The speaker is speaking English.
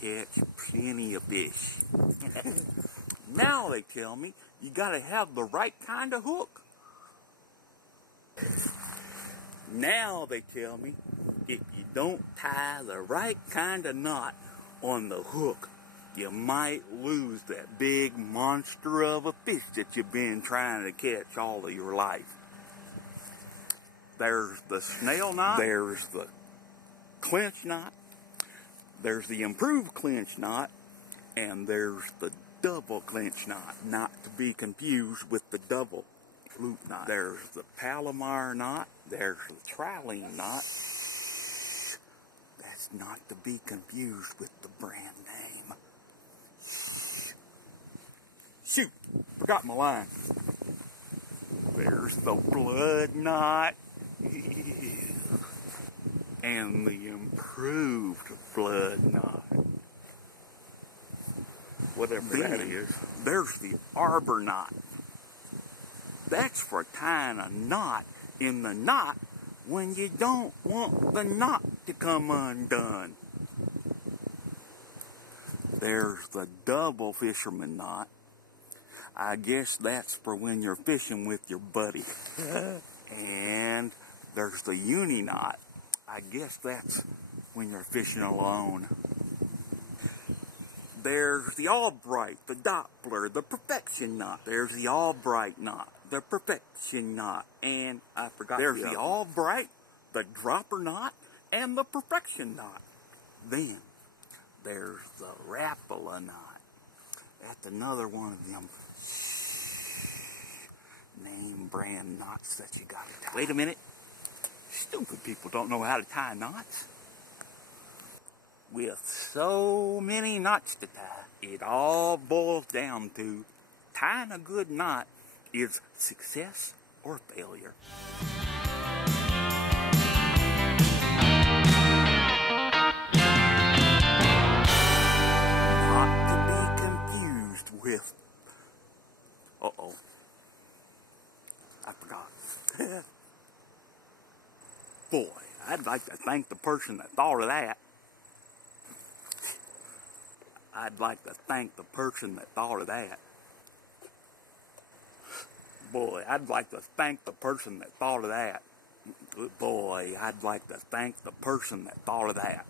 catch plenty of fish. Now they tell me you gotta have the right kind of hook. Now they tell me if you don't tie the right kind of knot on the hook, you might lose that big monster of a fish that you've been trying to catch all of your life. There's the snail knot, there's the clinch knot, there's the improved clinch knot, and there's the double clinch knot, not to be confused with the double loop knot. There's the Palomar knot, there's the trilene knot. Shh. That's not to be confused with the brand name. Shh. Shoot, forgot my line. There's the blood knot and the improved blood knot. Whatever that is. There's the arbor knot. That's for tying a knot in the knot when you don't want the knot to come undone. There's the double fisherman knot. I guess that's for when you're fishing with your buddy. And there's the uni knot. I guess that's when you're fishing alone. There's the Albright, the Doppler, the perfection knot. There's the Albright knot, the perfection knot, and I forgot. There's the Albright, the dropper knot, and the perfection knot. Then there's the Rapala knot. That's another one of them name brand knots that you gotta tie. Wait a minute. Stupid people don't know how to tie knots. With so many knots to tie, it all boils down to tying a good knot is success or failure. Not to be confused with... Uh-oh. I forgot. Boy, I'd like to thank the person that thought of that. I'd like to thank the person that thought of that. Boy, I'd like to thank the person that thought of that. Boy, I'd like to thank the person that thought of that.